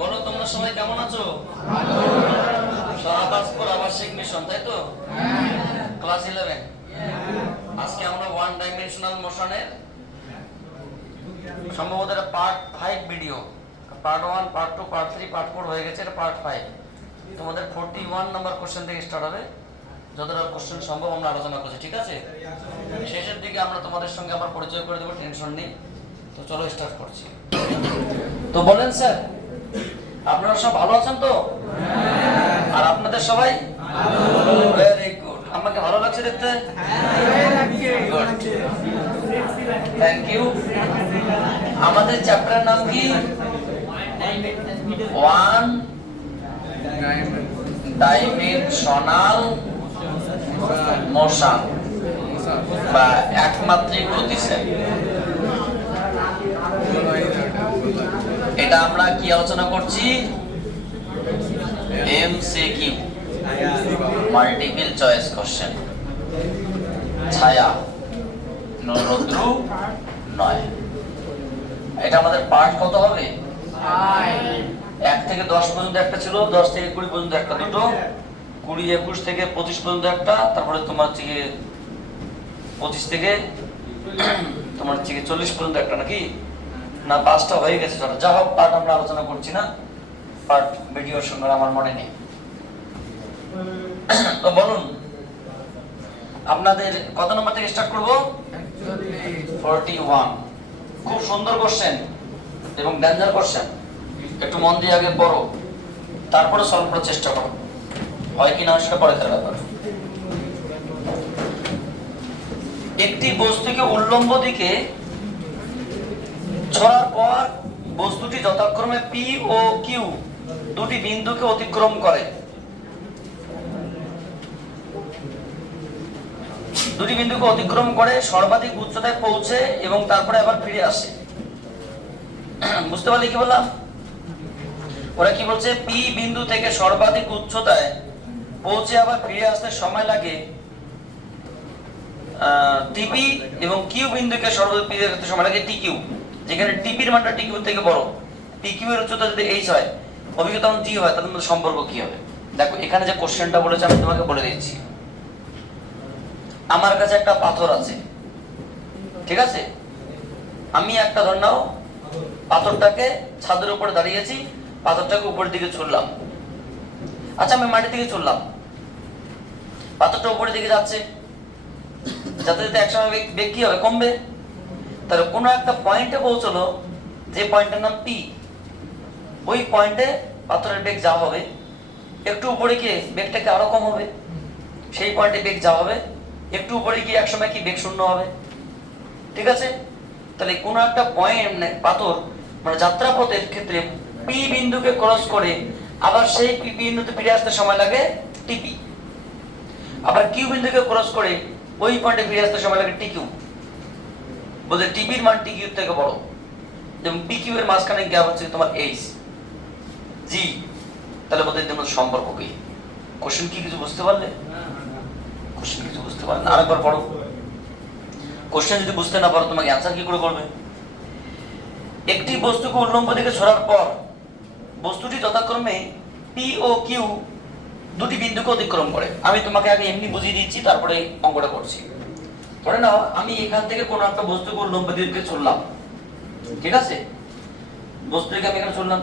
বলো তোমরা সবাই কেমন আছো? শাহবাজপুর আবাসিক মিশন, তাই তো? ক্লাস 11। আজকে আমরা ওয়ান ডাইমেনশনাল মোশনের সম্ভবত এটা part 5 video. Part 1, part 2, part 3, part 4 হয়ে গেছে, এটা পার্ট 5। তোমাদের 41 নম্বর কোশ্চেন থেকে স্টার্ট হবে। যতটা কোশ্চেন সম্ভব আমরা আলোচনা করছি, ঠিক আছে? শেষের দিকে আমরা তোমাদের সঙ্গে আবার পরিচয় করে দেবো, টেনশন নেই। তো চলো স্টার্ট করছি। তো বলেন স্যার, আপনারা সব ভালো আছেন তো? আর আপনাদের সবাই? Very good. আমাকে ভালো লাগছে দেখতে? Good, thank you. আমাদের চ্যাপ্টারের নাম কি? ওয়ান ডাইমেনশনাল মোশন বা একমাত্রিক গতিশীল। এটা আমরা কি আলোচনা করছি? MCQ, multiple choice question. ছায়া রৌদ্র নয়। এটা আমাদের পার্ট কত হবে? 1 থেকে 10 পর্যন্ত একটা ছিল, 10 থেকে 20 পর্যন্ত একটা, দুটো, 20, 21 থেকে 25 পর্যন্ত একটা, তারপরে তোমার হচ্ছে 25 থেকে তোমার হচ্ছে 40 পর্যন্ত একটা, নাকি না 5টা হয়ে গেছে? যা হোক, পার্ট আমরা আলোচনা করছি না, পার্ট ভিডিওর সঙ্গে আমার মনে নেই। তো বলুন, আপনাদের কত নম্বর থেকে স্টার্ট করব? 41। খুব সুন্দর কোশ্চেন এবং ডেঞ্জার কোশ্চেন। একটু মন দিয়ে আগে পড়ো, তারপরে সলভ করার চেষ্টা করো। হয় কি না সেটা পরে তার ব্যাপার। একটি বস্তুকে উল্লম্ব দিকে ছড়ার পর বস্তুটি যথাক্রমে পি ও কিউ দুটি বিন্দুকে অতিক্রম করে। দুটি বিন্দুকে অতিক্রম করে সর্বাধিক উচ্চতায় পৌঁছে এবং তারপরে আবার ফিরে আসে। বুঝতে পারলি কি বললাম? ওরা কি বলছে? পি বিন্দু থেকে সর্বাধিক উচ্চতায় পৌঁছে আবার ফিরে আসতে সময় লাগে টিপি, এবং কিউ বিন্দুকে সর্বাধিক ফিরে আসতে সময় লাগে টিকিউ। যেখানে টিপির মানটা টিকিউ থেকে বড়, টিকিউ এর উচ্চতা যদি এইচ হয়, অভিজ্ঞতা জি হয়, তাদের মধ্যে সম্পর্ক কি হবে? দেখো এখানে যে কোশ্চেনটা বলেছে আমি তোমাকে বলে দিচ্ছি। আমার কাছে একটা পাথর আছে, ঠিক আছে? আমি একটা ধর নাও, পাথরটাকে ছাদের উপরে দাঁড়িয়েছি, পাথরটাকে উপরের দিকে ছুড়লাম। আচ্ছা, আমি মাটির দিকে ছুড়লাম, পাথরটা উপরের দিকে যাচ্ছে, যাতে যাতে একসময় বেগ কি হবে? কমবে। তাহলে কোনো একটা পয়েন্টে পৌঁছলো, যে পয়েন্টের নাম পি, ওই পয়েন্টে পাথরের বেগ যা হবে, একটু উপরে গিয়ে বেগটাকে আরো কম হবে। সেই পয়েন্টে বেগ যা হবে, একটু উপরে গিয়ে একসময় কি বেগ শূন্য হবে, ঠিক আছে? তাহলে কোনো একটা পয়েন্ট পাথর মানে যাত্রাপথের ক্ষেত্রে পি বিন্দুকে ক্রস করে আবার সেই পি বিন্দুতে ফিরে আসতে সময় লাগে টিপি। আবার কিউ বিন্দুকে ক্রস করে ওই পয়েন্টে ফিরে আসতে সময় লাগে টিকিউ। বলতে টিপির মান টিকিউ থেকে বড়, এবং পি কিউ এর মাঝখানে গ্যাপ হচ্ছে তোমার এইচ জি। তাহলে বলতে তোমার সম্পর্ক কি? কোশ্চেন কি কিছু বুঝতে পারলে? কোশ্চেন কিছু বুঝতে পারলে না? আরেকবার পড়ো। কোশ্চেন যদি বুঝতে না পারো, তোমাকে অ্যান্সার কি করে করবে? একটি বস্তুকে উল্লম্ব দিকে ছড়ার পর বস্তুটি যথাক্রমে পি ও কিউ দুটি বিন্দুকে অতিক্রম করে। আমি তোমাকে আগে এমনি বুঝিয়ে দিচ্ছি, তারপরে অঙ্কটা করছি। ধরে নাও আমি এখান থেকে কোনো একটা বস্তুকে উল্লম্ব দিকে ছুড়লাম, ঠিক আছে? বস্তুটিকে আমি এখানে ছুড়লাম,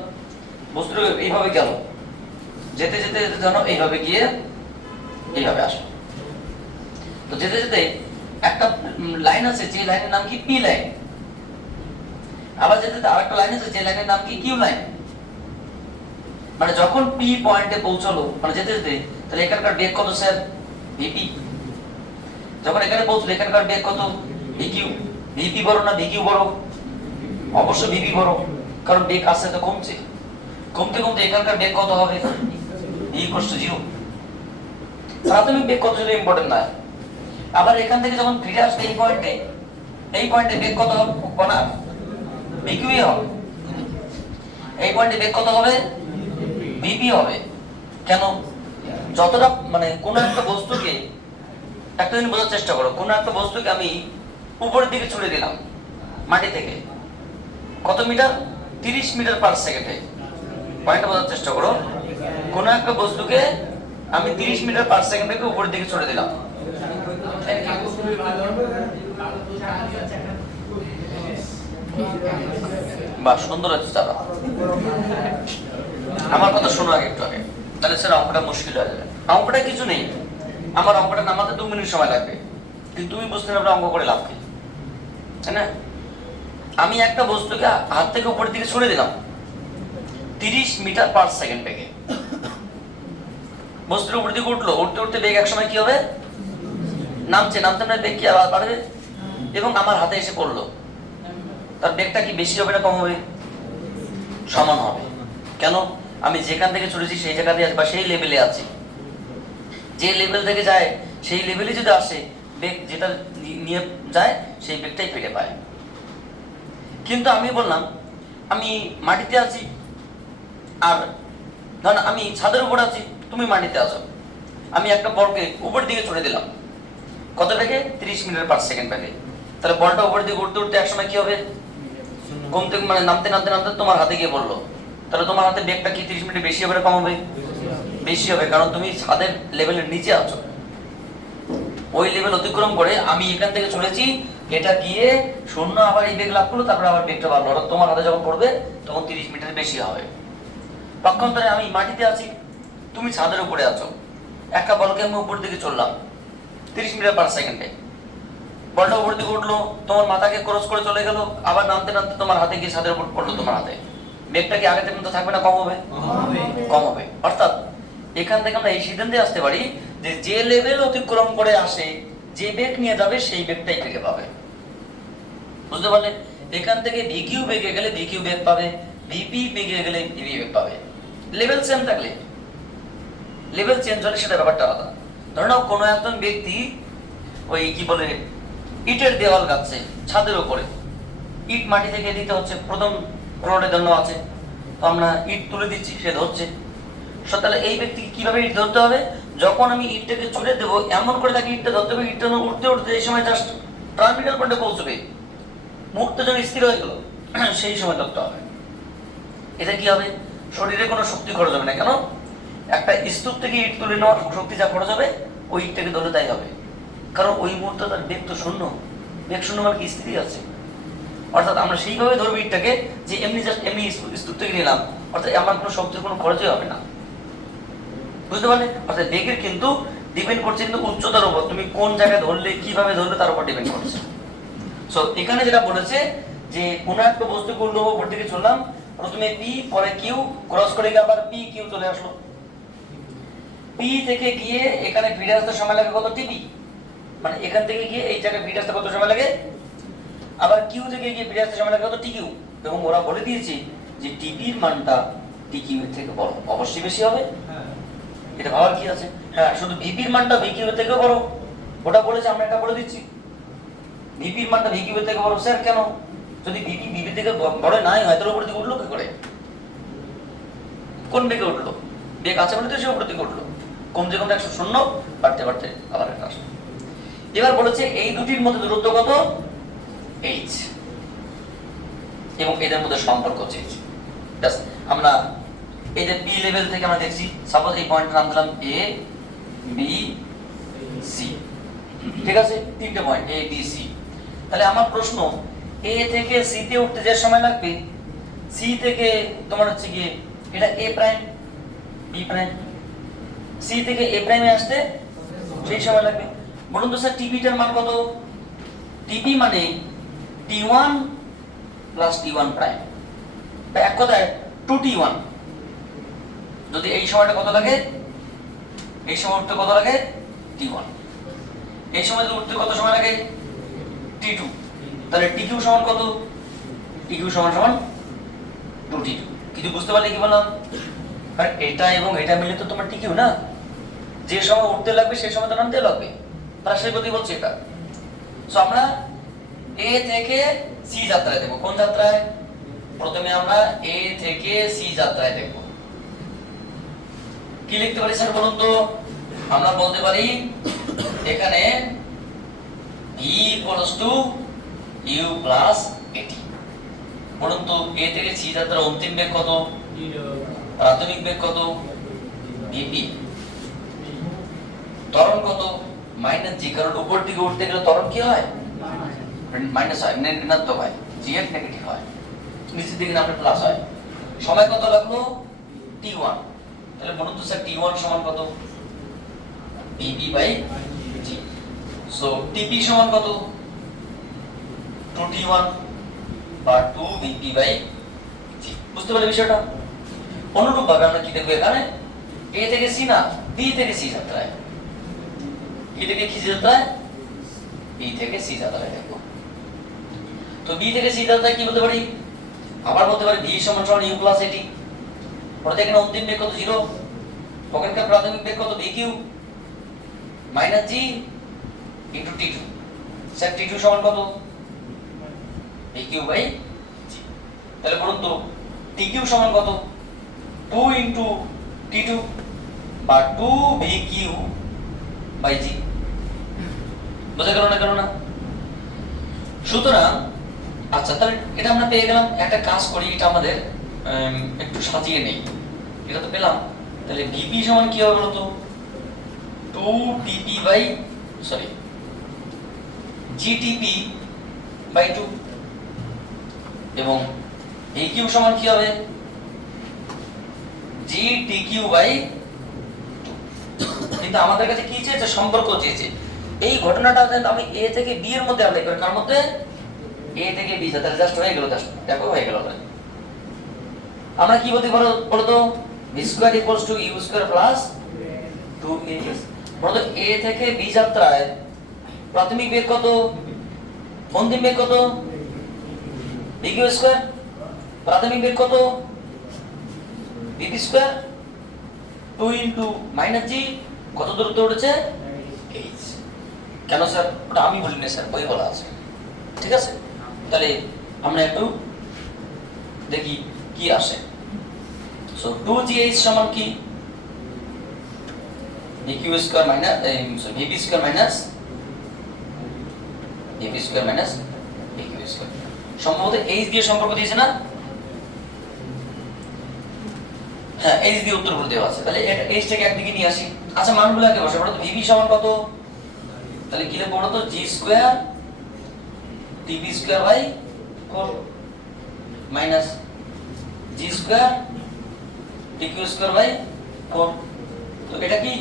বস্তুটা এইভাবে গেল, যেতে যেতে যেতে জানো এইভাবে গিয়ে এইভাবে আসলো। তো যেতে যেতে একটা লাইন আছে, যে লাইনের নাম কি? P line. আবার যেতে যেতে আরেকটা লাইন আছে, যে লাইনের নাম কি? Q line. মানে যখন পি পয়েন্টে পৌঁছলো, মানে যেতে যেতে, তাহলে এখানকার বেগ কত স্যার? ভিপি। যখন এখানে পৌঁছলো, এখানকার বেগ কত? ভিকিউ। ভিপি বড় না ভিকিউ বড়? অবশ্যই ভিপি বড়, কারণ বেগ আসছে তো কমছে, কমতে কমতে এখানকার বেগ কত হবে? V equals to 0। প্রাথমিক বেগ কত ছিল ইম্পর্টেন্ট না। আবার এখান থেকে যখন ফিরে আসবে এই পয়েন্টে, এই পয়েন্টে বেগ কত হবে? না ভিকিউই হবে। এই পয়েন্টে বেগ কত হবে? ভিপি হবে। কেন? যতটা মানে কোন একটা বস্তুকে, একটা দিন বোঝার চেষ্টা করো, কোন একটা বস্তুকে আমি উপরের দিকে ছুড়ে দিলাম মাটি থেকে, কত মিটার? 30 মিটার পার সেকেন্ডে। পয়েন্টটা বোঝার চেষ্টা করো। কোন একটা বস্তুকে আমি 30 মিটার পার সেকেন্ড থেকে উপরের দিকে ছড়ে দিলাম। বাহ, সুন্দর আছে চালা। আমার কথা শোনো আগে একটু আগে, তাহলে স্যার অঙ্কটা মুশকিল হয়ে যাবে। অঙ্কটা কিছু নেই, আমার অঙ্কটা নামাতে 2 মিনিট সময় লাগবে, কিন্তু তুমি বুঝতে পারবে অঙ্ক করে লাভ কি, তাই না? আমি একটা বস্তুকে হাত থেকে উপরের দিকে ছড়ে দিলাম 30 মিটার পার সেকেন্ড বেগে। বস্তুর উপর দিকে উঠলো, উঠতে উঠতে বেগ এক সময় কি হবে? নামছে, নামতে না বেগ কি আবার বাড়বে এবং আমার হাতে এসে পড়লো। তার বেগটা কি বেশি হবে না কম হবে? সমান হবে। কেন? আমি যেখান থেকে ছড়েছি সেই জায়গা দিয়ে বা সেই লেভেলে আছি। যে লেভেল থেকে যায় সেই লেভেলে যদি আসে, বেগ যেটা নিয়ে যায় সেই বেগটাই ফিরে পায়। কিন্তু আমি বললাম আমি মাটিতে আছি, আর ধর আমি ছাদের উপর আছি, তুমি মাটিতে আছো, আমি একটা বলকে উপরের দিকে ছড়ে দিলাম কত বেগে? 30 মিটার পার সেকেন্ড বেগে। তাহলে বলটা উপরের দিকে উঠতে উঠতে একসময় কি হবে? কমতে মানে নামতে নামতে নামতে তোমার হাতে গিয়ে পড়লো। তাহলে তোমার হাতে বেগটা কি 30 মিনিট বেশি হবে না কম হবে? বেশি হবে, কারণ তুমি ছাদের লেভেলের নিচে আছো। ওই লেভেল অতিক্রম করে আমি এখান থেকে চলেছি, এটা গিয়ে শূন্য আবার এই বেগ লাভ করলো, তারপরে আবার বেগটা বাড়লো, অর্থাৎ তোমার হাতে যখন পড়বে তখন 30 মিটার বেশি হবে। পক্ষান্তরে আমি মাটিতে আছি, তুমি ছাদের উপরে আছো, একটা বলকে আমি উপর দিকে চললাম 30 মিটার পার সেকেন্ডে। বলটা উপর দিকে উঠলো, তোমার মাথাকে ক্রস করে চলে গেল, আবার নামতে নামতে তোমার হাতে গিয়ে ছাদের উপর পড়লো তোমার হাতে। বেগটা কি আগে থেকে তো থাকবে না কম হবে? কম হবে। অর্থাৎ এখান থেকে আমরা এই সিদ্ধান্তে আসতে পারি যে যে লেভেল অতিক্রম করে আসে, যে বেগ নিয়ে যাবে সেই বেগটাই ফিরে পাবে। বুঝতে পারলে? এখান থেকে ভিকিউ বেগে গেলে ভিকিউ বেগ পাবে, ভিপি বেগে গেলে ভিপি বেগ পাবে। লেভেল সেম থাকলে, লেভেল চেঞ্জ হলে সেটা ব্যাপারটা আলাদা। ধরে নাও কোনো একজন ব্যক্তি ওই কি বলে ইটের দেওয়াল গাচ্ছে ছাদের উপরে, ইট মাটি থেকে দিতে হচ্ছে, প্রথম ফ্লোরে জন্য আছে, তো আমরা ইট তুলে দিচ্ছি, সে ধরছে। তাহলে এই ব্যক্তিকে কিভাবে ইট ধরতে হবে? যখন আমি ইটটাকে ছুড়ে দেবো, এমন করে তাকে ইটটা ধরতে হবে, ইটটা উঠতে উঠতে এই সময় জাস্ট টার্মিনাল পয়েন্টে পৌঁছবে, মুহূর্তে যখন স্থির হয়ে গেল সেই সময় ধরতে হবে। এটা কি হবে? শরীরে কোনো শক্তি খরচ হবে না। কেন? একটা স্তূপ থেকে ইট তুলে নেওয়ার শক্তি যা খরচ হবে, ওই ইটটাকে ধরলে তাই হবে, কারণ ওই মুহূর্তে তার বেগ তো শূন্য। বেগ শূন্য মানে কি? স্থিতি আছে। অর্থাৎ আমরা সেইভাবে ধরবো ইটটাকে যে এমনি জাস্ট এমনি স্তূপ থেকে নিলাম, অর্থাৎ আমার কোনো শক্তির কোনো খরচই হবে না। বুঝতে পারলে? অর্থাৎ বেগের কিন্তু ডিপেন্ড করছে কিন্তু উচ্চতার উপর, তুমি কোন জায়গায় ধরলে, কিভাবে ধরলে তার উপর ডিপেন্ড করছে। সো এখানে যেটা বলেছে যে কোন একটা বস্তু করলো উপর দিকে চললাম, প্রথমে পি পরে কিউ, ক্রস করে গিয়ে আবার পি কিউ চলে আসলো। পি থেকে গিয়ে এখানে ফিরে আসতে সময় লাগে কত? টিপি, মানে এখান থেকে গিয়ে এই জায়গায় ফিরে আসতে কত সময় লাগে? আবার কিউ থেকে গিয়ে ফিরে আসতে সময় লাগে কত? টিকিউ। এবং ওরা বলে দিয়েছে যে টিপির মানটা টিকিউ এর থেকে বড়, অবশ্যই বেশি হবে। এটা ভাবার কি আছে? হ্যাঁ, শুধু ভিপির মানটা ভিকিউ এর থেকে বড়, ওটা বলেছে, আমরা এটা বলে দিচ্ছি ভিপির মানটা ভিকিউ এর থেকে বড়। স্যার কেন? যদি ভিপি ভিপি থেকে বড় নাই হয় তাহলে উপর দিকে উঠলো কি করে? কোন বেগে উঠলো? বেগ আছে বলে তো সে উপর দিকে উঠলো, কমছে কমছে 100 বাড়তে বাড়তে আবার একটা আসলো। এবার বলেছে এই দুটির মধ্যে দূরত্ব কত? এইচ, এবং এদের মধ্যে সম্পর্ক হচ্ছে এইচ। আমরা এই যে পি লেভেল থেকে আমরা দেখছি, সাপোজ এই পয়েন্টের নাম দিলাম এ বি সি, ঠিক আছে? তিনটে পয়েন্ট এ বি সি। তাহলে আমার প্রশ্ন, এ থেকে সি তে উঠতে যে সময় লাগবে, সি থেকে তোমার হচ্ছে কি এটা এ প্রাইম বি প্রাইম, সি থেকে এ প্রাইমে আসতে সেই সময় লাগবে। বলুন তো স্যার টিপিটার মান কত? টিপি মানে টি1 প্লাস টি1 প্রাইম, এক কথায় 2t1। যদি এই সময়টা কত লাগে? এই সময় উঠতে কত লাগে? t1। এই সময় উঠতে কত সময় লাগে? t2। তাহলে tq সমান কত? tq সমান সমান 2t2। কিছু বুঝতে পারলে কি বললাম? আর এটা এবং এটা মিলে তো তোমার tq না, যে সময় উঠতে লাগবে সেই সময় তো নামতে লাগবে, প্রাসের গতি বলছে এটা। সো আমরা এ থেকে সি যাত্রায় দেখব। কোন যাত্রায়? প্রথমে আমরা এ থেকে সি যাত্রায় দেখব। কি লিখতে পারি স্যার বলুন তো? আমরা বলতে পারি এখানে v = u + at। বলুন তো এ থেকে সি যাত্রার অন্তিম বেগ কত, প্রাথমিক বেগ কত, ভিপি। ত্বরণ কত, মাইনাস জি, কারণ উপর দিকে উঠতে গেলে ত্বরণ কি হয়, মাইনাস হয়, ঋণাত্মক হয়, জি এর নেগেটিভ হয়, নিচের দিকে নামলে প্লাস হয়। সময় কত লাগলো, t1। তাহলে বলুন তো স্যার t1 সমান কত, vp by G. So tp সমান কত, 2t1 বা 2vp বাই জি। বুঝতে পারলে বিষয়টা? অনুরূপ ভাবে আমরা কি দেখব এখানে, a থেকে c না, b থেকে c যাত্রায়, কি থেকে কি যাত্রায়, b থেকে c যাত্রায় দেখব। তো b থেকে c যাত্রায় কি বলতে পারি, আবার বলতে পারি v সমান সমান u প্লাস এটি। ওটা এখানে অন্তিম বেগ কত, 0, ওখানকার প্রাথমিক বেগ কত, vq minus g into t2। Sir t2 সমান কত, vq বাই g। তাহলে বলুন তো tq সমান কত, 2 ইনটু t2 বা 2vq বাই g। বুঝা গেল না, কেন না? সুতরাং আচ্ছা, তাহলে এটা আমরা পেয়ে গেলাম। একটা কাজ করি, এটা আমাদের একটু সাজিয়ে নেই। এটা তো পেলাম, তাহলে vp সমান কি হবে বলতো, 2tp bye sorry gtp by 2, এবং aq সমান কি হবে, gtq বাই 2। কিন্তু আমাদের কাছে কি চেয়েছে, সম্পর্ক চেয়েছে। এই ঘটনাটা আমি a থেকে b এর মধ্যে অ্যাপ্লাই করি, কার মধ্যে, a থেকে b, তাহলে জাস্ট হয়ে গেল, জাস্ট দেখো হয়ে গেল। আমরা কি বলতে পারো বলতো, v square equals to u square plus 2as। বলতো a থেকে b যাত্রায় প্রাথমিক বেগ কত, অন্তিম বেগ কত, vq স্কয়ার। প্রাথমিক বেগ কত, vp square 2 into minus g, কত দূরত্ব উঠেছে, h। কেন স্যার, ওটা আমি বলি না স্যার, বই বলা আছে, ঠিক আছে? তাহলে আমরা একটু দেখি কি আসে। সো 2gh সমান কি, vq square minus vp square minus vp square minus vq square. সম্ভবত h দিয়ে সম্পর্ক দিয়েছে না, হ্যাঁ h দিয়ে উত্তর করে দেওয়া আছে। তাহলে এটা h থেকে একদিকে নিয়ে আসি। আচ্ছা মানগুলো আগে বসে, বলো তো vp সমান কত, তাহলে কি লিখবো বলো তো, g square tp square by 4 minus g square tq square by 4। তো এটা কি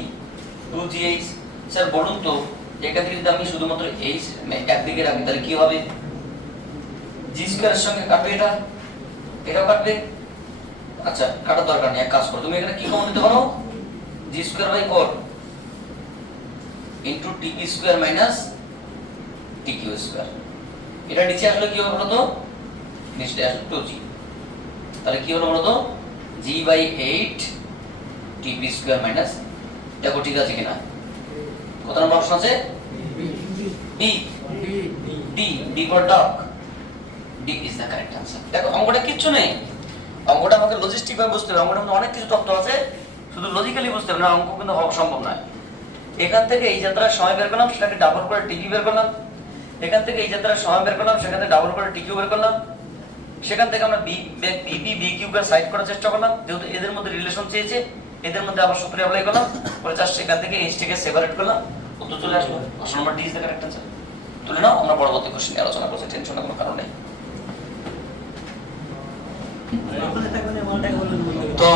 2gh। স্যার বলুন তো এখান থেকে যদি আমি শুধুমাত্র h একদিকে রাখি, তাহলে কি হবে, g স্কয়ারের সঙ্গে কাটবে, এটা এটাও কাটবে। আচ্ছা কাটার দরকার নেই, এক কাজ করো, তুমি এখানে কি কমন নিতে পারো, g square by 4 into tp square minus tq square. এটা নিচে আসলে কি হবে বলো তো, নিচে আসলে 2g। তাহলে কি হলো বলো তো, g by 8 tp square minus, দেখো ঠিক আছে কিনা, কত নম্বর অপশন আছে, b d d for dog, d is the correct answer. দেখো অঙ্কটা কিচ্ছু নেই, অঙ্কটা আমাকে লজিস্টিক ভাবে বুঝতে হবে। অঙ্কটার মধ্যে অনেক কিছু তথ্য আছে, শুধু লজিক্যালি বুঝতে হবে না, অঙ্ক কিন্তু হওয়া সম্ভব নয়। এখান থেকে এই যাত্রার সময় বের করলাম, সেটাকে ডাবল করে টিকিউ বের করলাম। এখান থেকে এই যাত্রার সময় বের করলাম, সেখানে ডাবল করে টিকিউ বের করলাম। সেখান থেকে আমরা ভিপি ভিকিউ কে সাইড করার চেষ্টা করলাম, যেহেতু এদের মধ্যে রিলেশন চেয়েছে, এদের মধ্যে আবার সূত্র অ্যাপ্লাই করলাম, পরে জাস্ট সেখান থেকে এইচ টিকে সেপারেট করলাম, উত্তর চলে আসলো। Option number D is the correct answer. তুলে নাও, আমরা পরবর্তী কোশ্চেন নিয়ে আলোচনা করছি, টেনশনের কোনো কারণ নেই। তো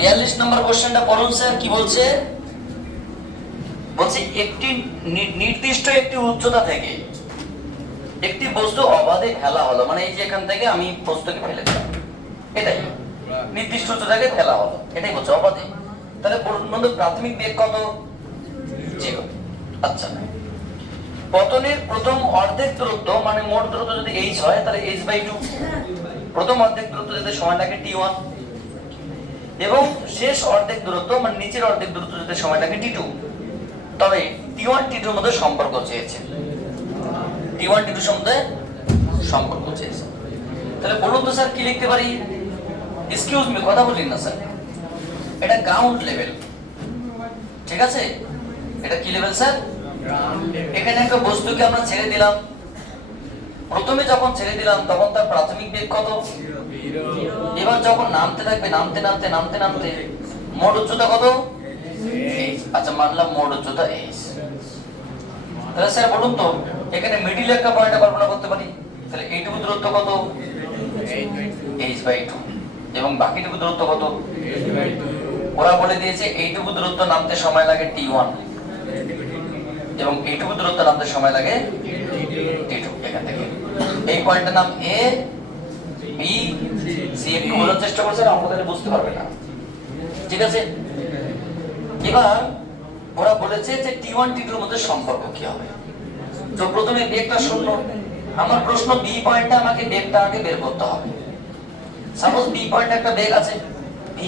42 নম্বর কোশ্চেনটা পড়ুন স্যার, কি বলছে, বলছে একটি নির্দিষ্ট একটি উচ্চতা থেকে একটি বস্তু অবাধে ফেলা হলো, মানে এই যে এখান থেকে আমি বস্তুকে ফেলে দিলাম, এটাই নির্দিষ্ট উচ্চতা থেকে ফেলা হলো, এটাই বলছে অবাধে। তাহলে বন্ধু প্রাথমিক বেগ কত, 0। আচ্ছা, পতনের প্রথম অর্ধেক দূরত্ব, মানে মোট দূরত্ব যদি h হয় তাহলে h/2, প্রথম অর্ধেক দূরত্ব যদি সময় লাগে t1, এবং শেষ অর্ধেক দূরত্ব মানে নিচের অর্ধেক দূরত্ব যদি সময় লাগে t2। তবে t1 t2 এর মধ্যে সম্পর্ক চেয়েছে, t1 t2 এর মধ্যে সম্পর্ক চেয়েছে। তাহলে বলুন তো স্যার কি লিখতে পারি, এক্সকিউজ মি কথা বলিন না স্যার, এটা গ্রাউন্ড লেভেল, ঠিক আছে? এটা কি লেভেল স্যার, এখানে একটা বস্তুকে আমরা ছেড়ে দিলাম, প্রথমে যখন ছেড়ে দিলাম তখন তার প্রাথমিক বেগ কত? এবার যখন নামতে থাকবে, নামতে নামতে নামতে নামতে মোট উচ্চতা কত? আচ্ছা মানলাম মোট উচ্চতা h। তাহলে স্যার বলুন তো এখানে মিডিলে একটা পয়েন্ট কল্পনা করতে পারি, তাহলে এইটুকু দূরত্ব কত? h/2। এবং বাকিটুকু দূরত্ব কত? ওরা বলে দিয়েছে এইটুকু দূরত্ব নামতে সময় লাগে t1 এবং এইটুকু দূরত্ব নামতে সময় লাগে t2। এখান থেকে এই পয়েন্টের নাম a b c। একটু বোঝার চেষ্টা করছেন, আমাদের বুঝতে পারবে না, ঠিক আছে? এবার ওরা বলেছে যে t1 t2 এর মধ্যে সম্পর্ক কি হবে। তো প্রথমে বেগটা শূন্য। আমার প্রশ্ন b পয়েন্টে আমাকে বেগটা আগে বের করতে হবে। সাপোজ b পয়েন্টে একটা বেগ আছে v,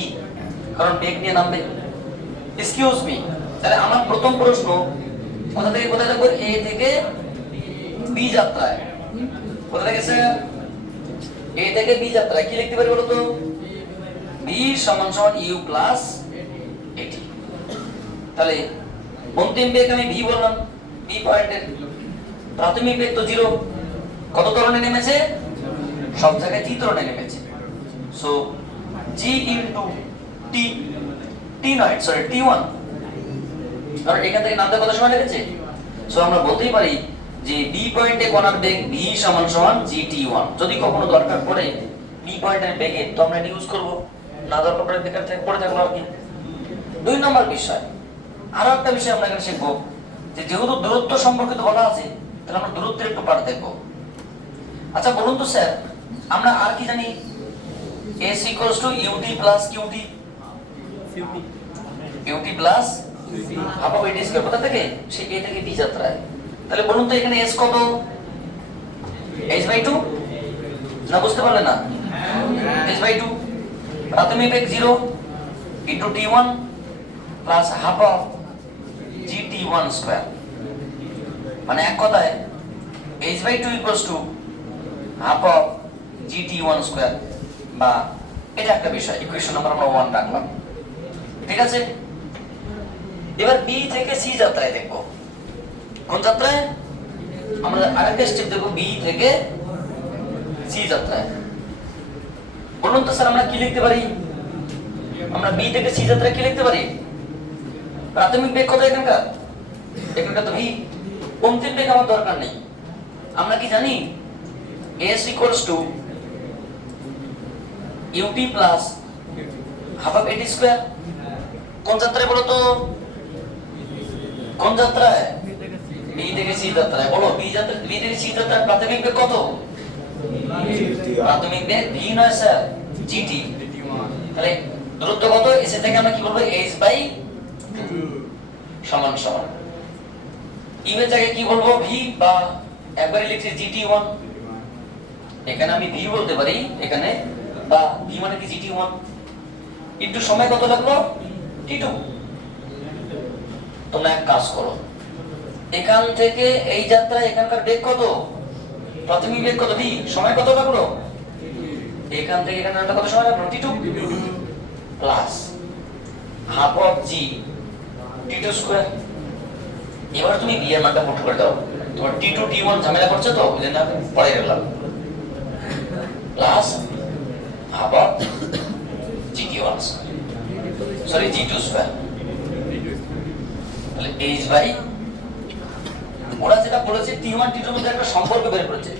কারণ বেগ নিয়ে নামবে। এক্সকিউজ মি, তাহলে আমার প্রথম প্রশ্ন কোথা থেকে কোথায় যাব? a থেকে b যাত্রায়। কোথা থেকে স্যার? a থেকে b যাত্রায়। কি লিখতে পারি বলো তো? b সমান সমান u প্লাস at। তাহলে অন্তিম বেগ আমি v বললাম, b পয়েন্টের প্রাথমিক বেগ তো 0। কত ত্বরণে নেমেছে? সব জায়গায় g ত্বরণে নেমেছে। So g into t, t নয় সরি t1, কারণ এখান থেকে নামতে কত সময় লেগেছে। সো আমরা বলতেই পারি যে b পয়েন্টে কণার বেগ v সমান সমান gt1। যদি কখনো দরকার পড়ে b পয়েন্টের বেগে তো আমরা ইউজ করব, না দরকার পড়ে বেকার থেকে পড়ে থাকলো আর কি। 2 নম্বর বিষয়, আরো একটা বিষয় আমরা এখানে শিখবো যে যেহেতু দূরত্ব সম্পর্কিত বলা আছে, তাহলে আমরা দূরত্বের একটু পাঠ দেখব। আচ্ছা বলুন তো স্যার, আমরা আর কি জানি? s equals to ut plus qt, ut plus half of at square। কোথা থেকে? সেই a থেকে b যাত্রায়। তাহলে বলুন তো এখানে s কত? h/2 না, বুঝতে পারলেন না? h/2। প্রাথমিক বেগ 0 into t1 plus half of gt1 square। মানে এক কথায় h/2 equals to half of gt1 square, বা এটা একটা বিষয়। ইকুয়েশন নাম্বার আমরা 1 রাখলাম, ঠিক আছে? এবার b থেকে c যাত্রায় দেখব। কোন যাত্রায়? আমরা আরেকটা স্টেপ দেখব, b থেকে c যাত্রায়। বলুন তো স্যার আমরা কি লিখতে পারি? আমরা b থেকে c যাত্রায় কি লিখতে পারি? প্রাথমিক বেগ কত এখানকার? এখানকার তো v। অন্তিম বেগ আমার দরকার নেই। আমরা কি জানি? s equals to ut plus half of at square। কোন যাত্রায় বলো তো? কোন যাত্রায়? b থেকে c যাত্রায়। বলো b থেকে c যাত্রায় প্রাথমিক বেগ কত? প্রাথমিক বেগ v নয় স্যার, gt। তাহলে দূরত্ব কত? s থেকে আমরা কি বলবো? h/2 সমান সমান u এর জায়গায় কি বলবো? v, বা একবারে লিখছি gt1। এখানে আমি v বলতে পারি এখানে, বা v মানে কি gt1 একটু সময় কত লাগলো? t2। তোমরা এক কাজ করো, এখান থেকে এই যাত্রায় এখানকার বেগ কত? প্রাথমিক বেগ কত? v। সময় কত লাগলো? এখান থেকে এখানে কত সময় লাগলো? t2 plus half of g t2 square. এবার তুমি v এর মানটা পুট করে দাও। তোমার t2 t1 ঝামেলা করছে তো, বুঝলেন না? পরে গেলাম plus half of gt1 sorry g2 square. তাহলে h/, ওরা যেটা বলেছে t1 t2 এর মধ্যে একটা সম্পর্ক বের করেছে।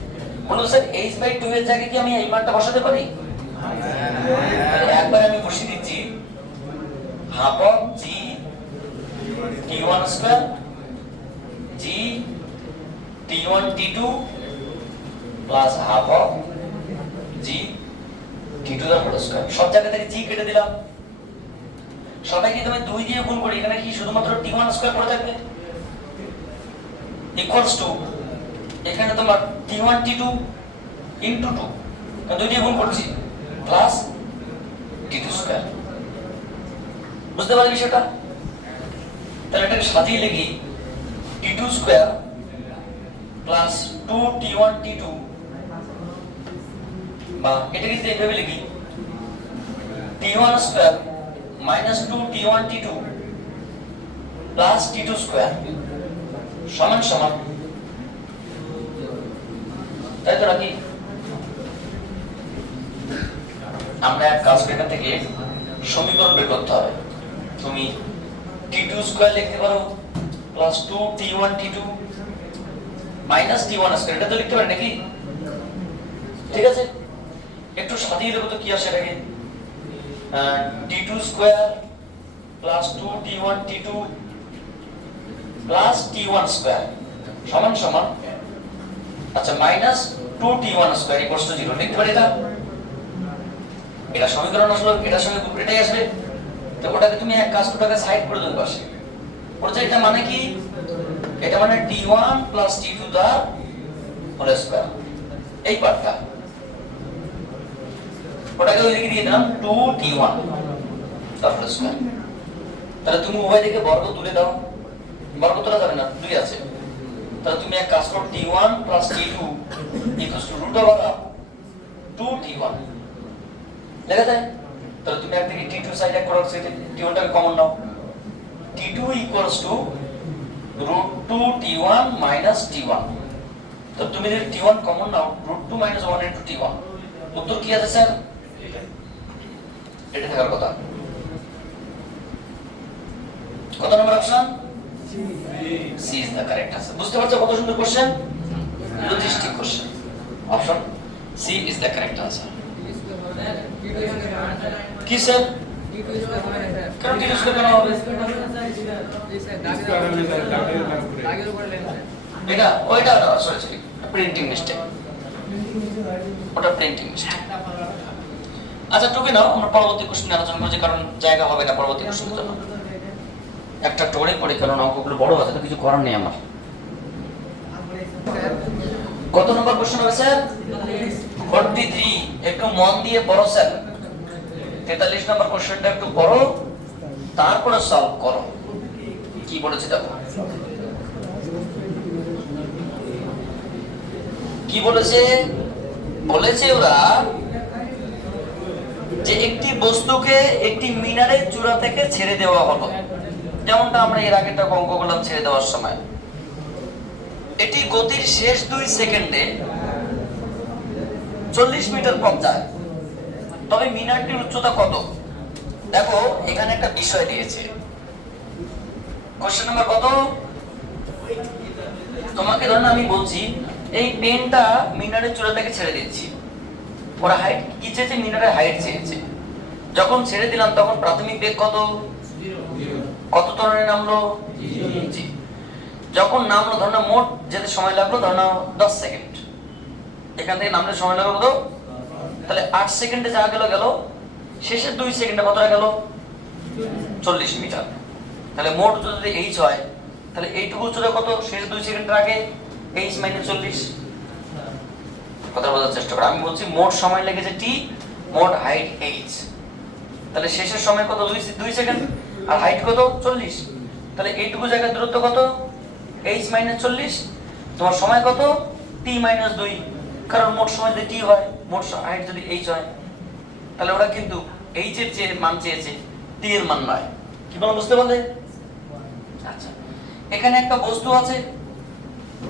বলুন স্যার h/2 এর জায়গায় কি আমি এই মানটা বসাতে পারি? তাহলে একবার আমি বসিয়ে দিচ্ছি half of g t1 square g t1 t2 plus half of g t2 the whole square. সব জায়গা থেকে g কেটে দিলাম। সবাইকে তুমি 2 দিয়ে গুণ করি, এখানে কি শুধুমাত্র t1 স্কয়ার পড়ে থাকবে ইকুয়ালস টু এখানে তোমার t1 t2 ইনটু 2, 2 দিয়ে গুণ করছি, প্লাস t2 স্কয়ার। বুঝতে পারলে বিষয়টা? তাহলে এটাকে সাজিয়ে লিখি t2 square plus 2t1 t2, বা এটাকে যদি এইভাবে লিখি t1 square minus 2t1 t2 plus t2 square সমান সমান তাই তো নাকি? আমরা এক কাজ এখান থেকে সমীকরণ বের করতে হবে। তুমি t2 স্কয়ার লিখতে পারো plus 2t1 t2 minus t1 square, এটা তো লিখতে পারি নাকি? ঠিক আছে, একটু সাজিয়ে দেবো তো কি আসে এটাকে। t2 square plus 2t1 t2 plus t1 square সমান সমান, আচ্ছা, minus 2t1 square equals to 0 লিখতে পারি এটা। এটা সমীকরণ আসলে এটার সঙ্গে এটাই আসবে। তো ওটাকে তুমি এক কাজ ওটাকে সাইড করে দেবে পাশে। ওটা এটা মানে কি? এটা মানে t1 plus t2 the whole square, এই পার্টটা ওটাকে ওইদিকে দিয়ে দিলাম 2t1 দা হোল স্কয়ার। তাহলে তুমি উভয় দিকে বর্গ তুলে দাও, বর্গ তোলা যাবে না, 2 আছে। তাহলে তুমি এক কাজ করো, t1 plus t2 equals to root over 2t1 লেখা যায়। তাহলে তুমি একদিকে t2 সাইড এক করো, সেটা t1 টাকে কমন নাও, t2 equals to root 2t1 minus t1। তো তুমি যদি t1 কমন নাও, রুট 2 মাইনাস 1 ইনটু t1, উত্তর কি আছে স্যার? এটা থাকার কথা। কত নম্বর option? C is the correct answer. বুঝতে পারছো কত সুন্দর question? Logistic question. Option C is the correct answer. কি স্যার? কারণ কি ইউজ করতে হবে? এটা ওইটা সরি প্রিন্টিং মিস্টেক, ওটা প্রিন্টিং মিস্টেক। আচ্ছা টুকে নাও, আমরা পরবর্তী কোশ্চেন আলোচনা করছি, কারণ জায়গা হবে না পরবর্তী কোশ্চেনের জন্য। একটা টোরে পড়ে, কারণ অঙ্কগুলো বড় আছে তো কিছু করার নেই আমার। কত নম্বর কোশ্চেন হবে স্যার? 43। একটু মন দিয়ে পড়ো স্যার। 43 নম্বর কোশ্চেনটা একটু পড়ো, তারপরে সলভ করো। কি বলেছে দেখো, কি বলেছে? বলেছে ওরা যে একটি বস্তুকে একটি মিনারের চূড়া থেকে ছেড়ে দেওয়া হলো, যেমনটা আমরা এর আগেটা অঙ্ক করলাম ছেড়ে দেওয়ার সময়। এটি গতির শেষ 2 সেকেন্ডে 40 মিটার পথ যায়, তবে মিনারটির উচ্চতা কত? দেখো এখানে একটা বিষয় দিয়েছে। কোশ্চেন নাম্বার কত? তোমাকে ধরুন আমি বলছি এই পেনটা মিনারের চূড়া থেকে ছেড়ে দিচ্ছি, ওরা হাইট কি চেয়েছে? মিনারের হাইট চেয়েছে। যখন ছেড়ে দিলাম তখন প্রাথমিক বেগ কত? কত ত্বরণে নামলো? জি। যখন নামলো ধরো মোট যেতে সময় লাগলো ধরো 10 সেকেন্ড, এখান থেকে নামলে সময় লাগলো কত? তাহলে 8 সেকেন্ডে যা গেল গেল, শেষের 2 সেকেন্ডে কতটা গেল? 40 মিটার। তাহলে মোট উচ্চতা যদি h হয়, তাহলে এইটুকু উচ্চতা কত শেষ 2 সেকেন্ডের আগে? h - 40। কথা বোঝার চেষ্টা করো, আমি বলছি মোট সময় লেগেছে t, মোট হাইট h, তাহলে শেষের সময় কত? 2 সেকেন্ড, আর হাইট কত? 40। তাহলে এইটুকু জায়গার দূরত্ব কত? h - 40। তোমার সময় কত? t - 2, কারণ মোট সময় যদি t হয়, মোট হাইট যদি h হয়, তাহলে ওরা কিন্তু h এর চেয়ে মান চেয়েছে, t এর মান নয়। কি বলো, বুঝতে পারলে? আচ্ছা, এখানে একটা বস্তু আছে,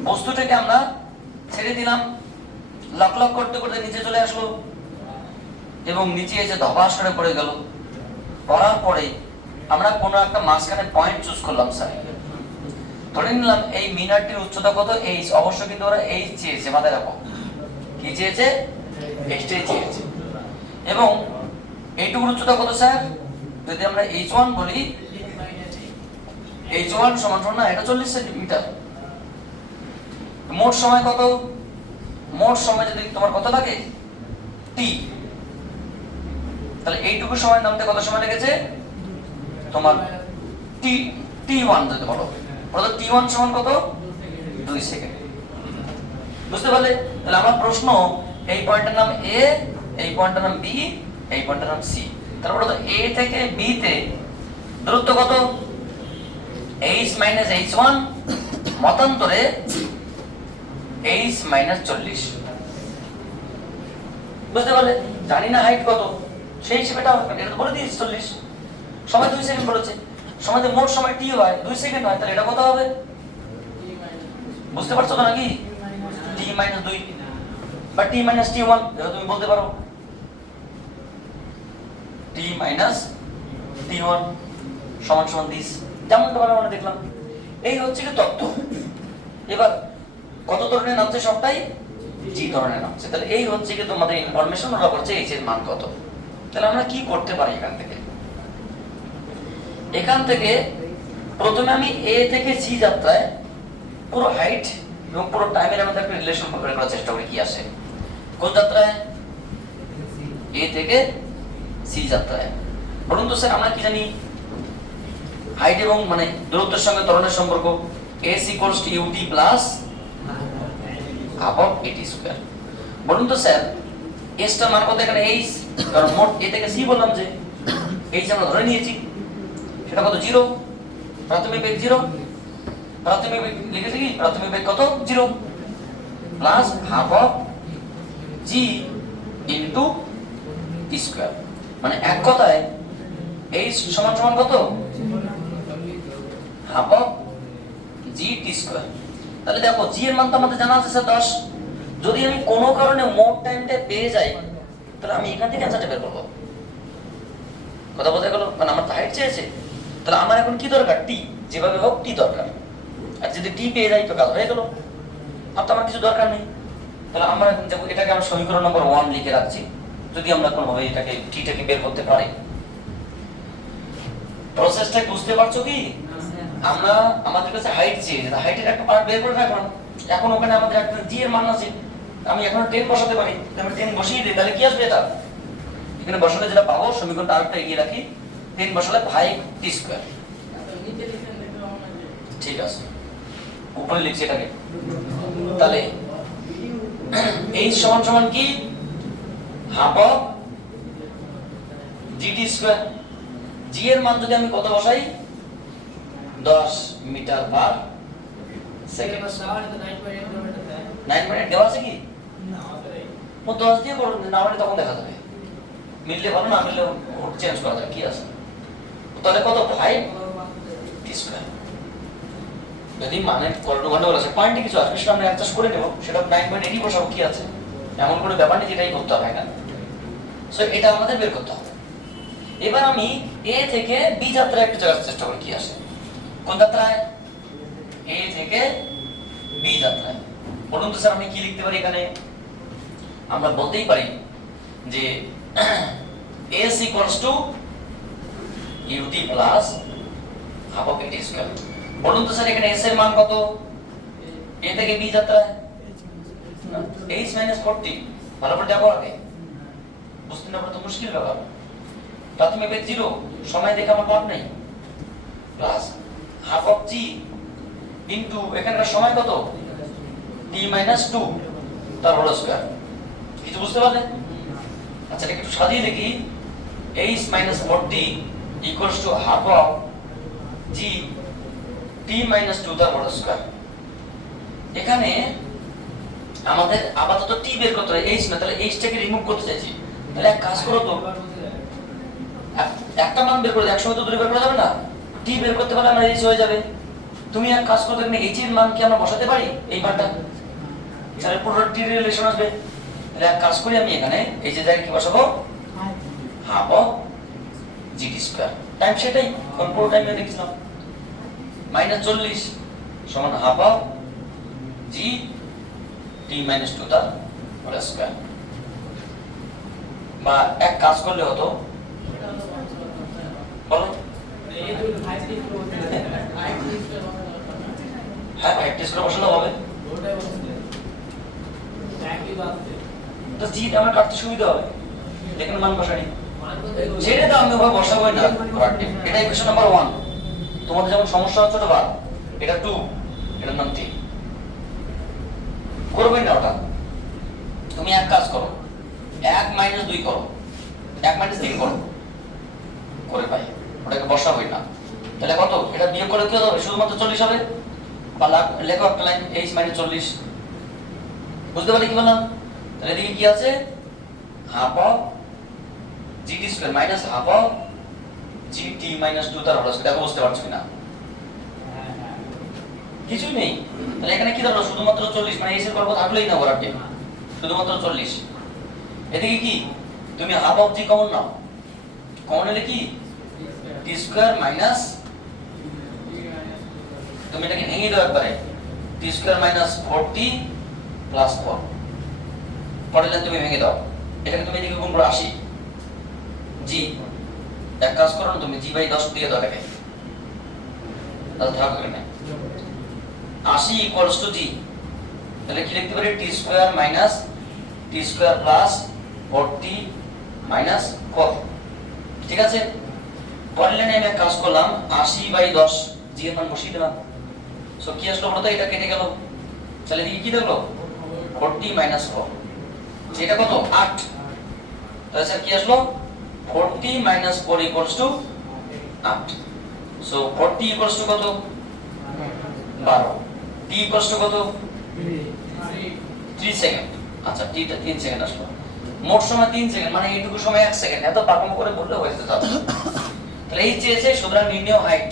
বস্তুটাকে আমরা ছেড়ে দিলাম, লক লক করতে করতে নিচে চলে আসলো এবং নিচে এসে ধপাস করে পড়ে গেল। পড়ার পরে আমরা কোনো একটা মাঝখানে পয়েন্ট চুজ করলাম স্যার, ধরে নিলাম এই মিনারটির উচ্চতা কত? h। অবশ্য কিন্তু ওরা h চেয়েছে, মাথায় রাখো। কি চেয়েছে? h চেয়েছে। এবং এইটুকুর উচ্চতা কত স্যার? যদি আমরা h1 বলি, h1 সমান না, এটা 40 সেন্টিমিটার। মোট সময় কত? মোট সময় যদি তোমার কত লাগে? t। তাহলে এইটুকু সময় নামতে কত সময় লেগেছে তোমার? t1 যদি বলো, বলো t1 সমান কত? 2 সেকেন্ড। বুঝতে পারলে? তাহলে আমার প্রশ্ন, এই পয়েন্টের নাম a, এই পয়েন্টের নাম b, এই পয়েন্টের নাম c। তাহলে বলো তো a থেকে b তে দূরত্ব কত? h - h1 মতান্তরে h - 40। বুঝতে পারলে? জানি না হাইট কত, সেই হিসেবে এটা বলে দিয়েছি 40। সময় 2 সেকেন্ড বলেছে, সময় মোট সময় t হয় 2 সেকেন্ড হয়, তাহলে এটা কত হবে? বুঝতে পারছো তো নাকি? t - 2। বা টি মাইনাস টি ওয়ান, যেটা তুমি বলতে পারো টি মাইনাস টি ওয়ান সমান সমান দিস, যেমনটা ভাবে আমরা দেখলাম। এই হচ্ছে কি তত্ত্ব। এবার কত ধরনের নামছে? সবটাই জি ধরনের নামছে। তাহলে এই হচ্ছে কি তোমাদের ইনফরমেশন, ওরা বলছে এইচ এর মান কত। তাহলে আমরা কি করতে পারি এখান থেকে প্রথমে আমি এ থেকে জি যাত্রায় পুরো হাইট এবং পুরো টাইমের মধ্যে একটা রিলেশন বের করার চেষ্টা করি কি আসে। কোন যাত্রায়? এ থেকে সি যাত্রায়। বলুন তো স্যার আমরা কি জানি হাইট এবং মানে দূরত্বের সঙ্গে ত্বরণের সম্পর্ক s equals to ut plus half of at square. বলুন তো স্যার s টার মান কত এখানে? h, কারণ মোট a থেকে c বললাম যে h আমরা ধরে নিয়েছি, সেটা কত? 0। প্রাথমিক বেগ 0, প্রাথমিক বেগ লিখেছি কি? প্রাথমিক বেগ কত? 0 plus half of g into t square. মানে এক কথায় h সমান সমান কত? Half of g t square. তাহলে দেখো g এর মান তো আমাদের জানা আছে স্যার 10। যদি আমি কোনো কারণে মোট টাইমটা পেয়ে যাই তাহলে আমি এখান থেকে অ্যান্সারটা বের করব। কথা বোঝা গেল? মানে আমার তো হাইট চেয়েছে, তাহলে আমার এখন কি দরকার? টি, যেভাবে হোক টি দরকার। আর যদি টি পেয়ে যাই তো কাজ হয়ে গেল, আর তো আমার কিছু দরকার নেই। তাহলে আমরা এখন দেখো এটাকে আমরা সমীকরণ নম্বর 1 লিখে রাখছি। যদি আমরা কোনোভাবে এটাকে টিটাকে বের করতে পারি, প্রসেসটা বুঝতে পারছো কি? আমরা আমাদের কাছে হাইট চেয়ে হাইটের একটা পার্ট বের করে রাখলাম, এখন ওখানে আমাদের একটা জি এর মান আছে, আমি এখন 10 বসাতে পারি। আমি 10 বসিয়ে দিই, তাহলে কি আসবে? এটা এখানে বসালে যেটা পাবো সমীকরণটা আরেকটা এগিয়ে রাখি, 10 বসালে 5t স্কয়ার। ঠিক আছে, উপরে লিখছি এটাকে। তাহলে h সমান সমান কি? Half of gt square. g এর মান যদি আমি কত বসাই? 10 মিটার পার সেকেন্ড। 9 মিনিট দেওয়া আছে কি? ও 10 দিয়ে করুন, না হলে তখন দেখা যাবে। মিললে ভালো, না মিললে চেঞ্জ করা যাবে, কি আছে? তাহলে কত? 5t square. যদি মানে গন্ডগোল আছে, পয়েন্টে কিছু আসবে সেটা আমরা অ্যাডজাস্ট করে নেব, সেটা 9.80 বসাবো, কি আছে? এমন কোনো ব্যাপার নেই যেটাই করতে হবে না। সো এটা আমাদের বের করতে হবে। এবার আমি এ থেকে বি যাত্রায় একটু যাওয়ার চেষ্টা করি, কি আসে? কোন যাত্রায়? এ থেকে বি যাত্রায়। বলুন তো স্যার আমি কি লিখতে পারি এখানে? আমরা বলতেই পারি যে s equals to ut plus half of at square. বলুন তো স্যার এখানে s এর মান কত? এ থেকে বি যাত্রায় h মাইনাস 40। ভালো করে দেখো আগে, বুঝতে না পারলে তো মুশকিল ব্যাপার। প্রাথমিক বেগ 0, সময় দেখে আমার পার নেই, plus half of g into এখানকার সময় কত? t মাইনাস 2 তার হোল স্কয়ার। কিছু বুঝতে পারলে? আচ্ছা এটা একটু সাজিয়ে দেখি। h minus 40 equals to half of g t minus 2 তার হোল স্কয়ার। এখানে আমাদের আপাতত t বের করতে হবে, h না। তাহলে h টাকে রিমুভ করতে চাইছি, তাহলে এক কাজ করো তো, একটা মান বের করে দাও, একসময় তো দূরে বের করা যাবে না। t বের করতে পারলে আমরা h হয়ে যাবে। তুমি এক কাজ করো, এখানে h এর মান কি আমরা বসাতে পারি? এই মানটা, তাহলে পুরো t রিলেশন আসবে। তাহলে এক কাজ করি, আমি এখানে এই যে জায়গায় কি বসাবো? Half of gt square. Time সেটাই, কোন পুরো টাইমে দেখছিলাম, মাইনাস 40 সমান half of g t minus 2 তার হোল স্কয়ার। বা এক কাজ করলে হতো, বলো? হ্যাঁ 5t স্কয়ার বসালে হবে, তো জি আমার কাটতে সুবিধা হবে। দেখেন মান বসানি, ছেড়ে দাও, আমি ওভাবে বসাবোই না। এটা ইকুয়েশন নাম্বার 1। তোমাদের যেমন সমস্যা হচ্ছে ওটা বাদ, এটা 2, এটার নাম 3। করবেন না ওটা। তুমি এক কাজ করো, 1 মাইনাস 2 করো, 1 মাইনাস 3 করো, করে পাই ওটাকে বসাবোই না। তাহলে কত? এটা বিয়োগ করে কি হবে? শুধুমাত্র 40 হবে। বা লেখো একটা লাইন, h মাইনাস 40। বুঝতে পারলে কি বললাম? তাহলে এদিকে কি আছে? Half of gt square minus half of gt minus 2 তার হোল স্কয়ার। দেখো বুঝতে পারছো কিনা? কিছুই নেই। তাহলে এখানে কি ধরো? শুধুমাত্র 40, মানে h এর বর্গ থাকলেই না বরাবর। শুধুমাত্র 40। এদিকে কি তুমি half of G common now, common হলে কি টি স্কয়ার মাইনাস, তুমি এটাকে ভেঙে দাও একবারে, টি স্কয়ার মাইনাস 40 প্লাস 4 পড়লে তুমি ভেঙে দাও, এটাকে তুমি এদিকে গুণ করো 80 জি, এক কাজ করো না তুমি জি বাই 10 দিয়ে দাও এটাকে, তাহলে থাকবে এখানে 80 ইকুয়ালস টু জি, তাহলে কি লিখতে পারি টি স্কয়ার মাইনাস টি স্কয়ার প্লাস 40 মাইনাস 4। ঠিক আছে, পরের লাইনে আমি এক কাজ করলাম 80 বাই 10 জি এর মান বসিয়ে দিলাম। সো কি আসলো বলতো, এটা কেটে গেল, তাহলে এদিকে কি দেখলো 40 মাইনাস 4, যেটা কত 8, তাহলে স্যার কি আসলো 40 minus 4 equals to 8। So 40 equals to কত 12, টি ইকুয়ালস টু কত 3 সেকেন্ড। আচ্ছা টিটা 3 সেকেন্ড আসলো, মোট সময় 3 সেকেন্ড, মানে এইটুকু সময় 1 সেকেন্ড, এত পাকামো করে বললে হয়ে যেত। তাহলে এই চেয়েছে সুতরাং নির্ণয় height,